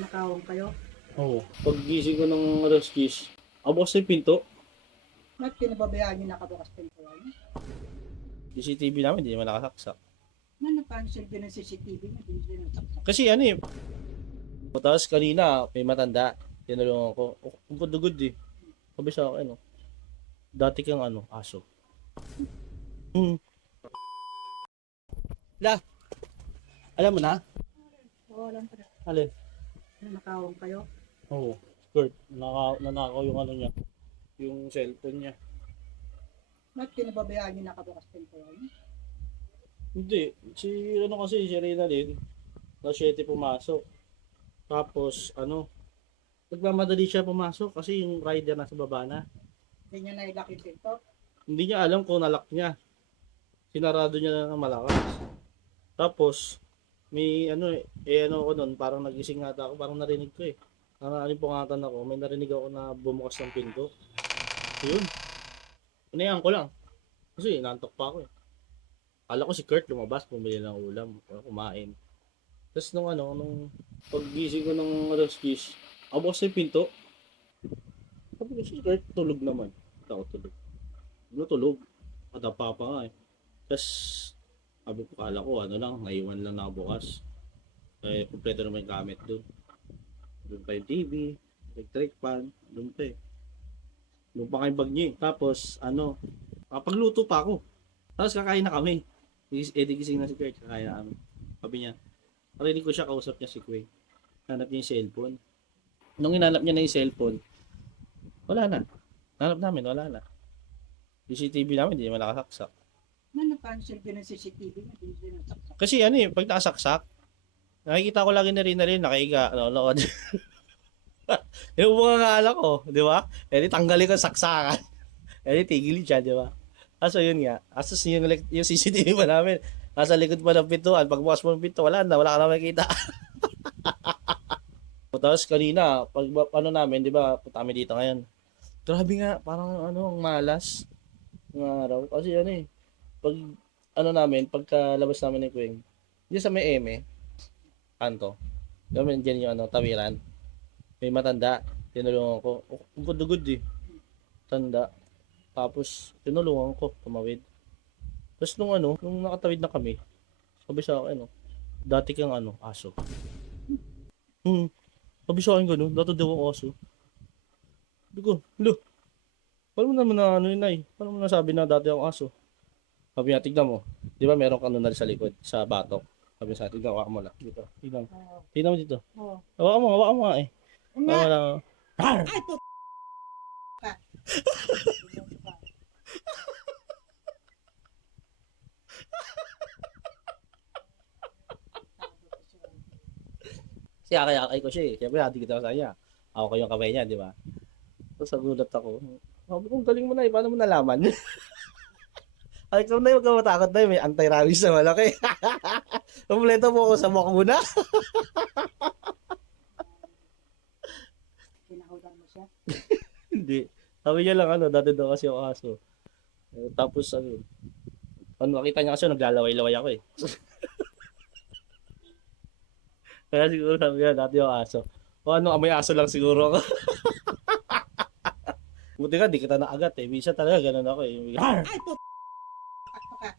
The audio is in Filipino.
Nakawang kayo? Oo. Pag gising ko ng alas 10, bukas na yung pinto. Ba't pinababayaan niyo nakabukas pintuan? CCTV namin, hindi naman nakasaksak. Na na-cancel din ang CCTV na din sila nasaksak. Kasi ano eh. Tapos kanina, may matanda. Tinulungan ko. Ang good eh. Sabi sa akin, dati kang aso. La, alam mo na? Oo, alam ko na. Alin? Nakawang kayo? Oo. Skirt. Nanakaw yung niya. Yung cellphone niya. Ba't pinababayaan niyo nakabukas pintuan? Hindi. Si Rina din. Alas 7 pumasok. Tapos, nagmamadali siya pumasok kasi yung rider nasa baba na. Hindi niya nailak yung pinto? Hindi niya alam kung nalock niya. Sinarado niya na ng malakas. Tapos, may ko nun, parang nagising ata ako, parang narinig ko eh. Pungatan ako, may narinig ako na bumukas ng pinto. Yun. Inayan ko lang. Kasi nantok pa ako eh. Kala ko si Kurt lumabas, bumili ng ulam, kumain. Tapos nung paggising ko ng alas 10, bukas na yung pinto. Sabi ko si Kurt, tulog naman. Ito ako tulog. Ano tulog? Kadapa pa nga eh. Tapos, sabi ko, kala ko, naiwan lang nakabukas. Eh, kumpleto naman yung gamit doon. Doon pa yung TV, electric fan, doon pa eh. Doon pa kayo bag niya eh. Tapos, pagluto pa ako. Tapos kakain na kami. Gising na si Kurt, kakain na kami. Sabi niya, narinig ko siya, kausap niya si Quay. Hanap niya yung cellphone. Nung hinanap niya na yung cellphone, wala na. Hanap namin, wala na. CCTV namin, hindi naman nakasaksak. Na na-cancel din ang CCTV na din sila nasaksak. Kasi pag nakasaksak, nakikita ko lagi na rin nakaiga, nanonood. Yung mga ngaalak ko, di ba? Eh, di tanggalin ko saksakan. Eh, di tigilin siya, di ba? Kaso yun nga, asos yung CCTV pa namin, nasa likod pa ng pintuan, pagbukas mo ng pinto, wala ka na makikita. Tapos kanina, pag namin, di ba, punta kami dito ngayon. Grabe nga, parang ang malas ng araw. Kasi pag namin, pagkalabas namin ni Queen, diyan sa may eme, kanto, gawin dyan yung tawiran. May matanda, tinulungan ko. Ang good eh. Tanda. Tapos, tinulungan ko, tumawid. Tapos nung nakatawid na kami, sabi sa akin, dati kang aso. Sabi sa akin gano'n, dati daw ang aso. Sabi ko, paano mo naman na yun, paano mo nasabi na dati akong aso? Sabi niya, tignan mo. Di ba meron kang nunal sa likod, sa batok? Sabi niya, tignan, hawakan mo lang. Dito, tignan. Tignan mo dito. Oo. Hawakan mo nga eh. Nga! Hawakan lang. Ay, to ka! Kasi akay ko siya eh. Siyempre, hati kita sa kanya. Ako ko yung kamay niya, di ba? Tapos nagulat ako. Sabi ko, galing mo na eh. Paano mo nalaman? Ay, ikaw na yung huwag ka matakot na may anti-rabies na malaki. Kompleto mo ako sa bakuna. Pinahudan mo siya? Hindi. Sabi niya lang dati daw kasi ako aso. Tapos nakita niya kasi naglalaway-laway ako eh. Kaya siguro sabi niya, dati ako aso. O amoy aso lang siguro ako. Buti nga, di kita naagat eh. Minsan talaga ganun ako eh. Ay, to ka!